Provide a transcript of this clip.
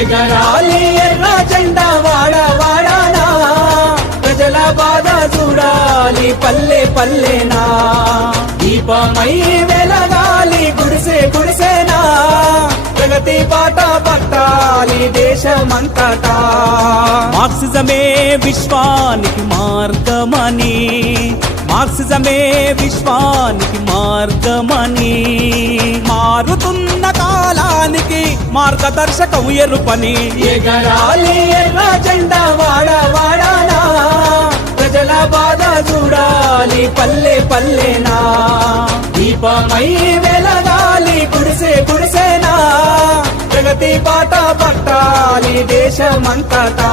ఎగరాలి ఎర్ర జెండా వాడ వాడానా, ప్రజల బాధ చూడాలి పల్లె పల్లెనా, దీపమై వెలగాలి గుడిసె గుడిసెనా, ప్రగతి బాట పట్టాలి దేశమంతటా. మార్క్సిజమే విశ్వానికి మార్గమని, మార్క్సిజమే విశ్వానికి మార్గమని, మారుతున్న కాలానికి మార్గదర్శకం ఎరుపని. ఎగరాలి ఎర్ర జెండా వాడ వాడానా, ప్రజల బాధ చూడాలి పల్లె పల్లెనా, దీపమై వెలగాలి గుడిసె గుడిసెనా, ప్రగతి బాట పట్టాలి దేశమంతటా.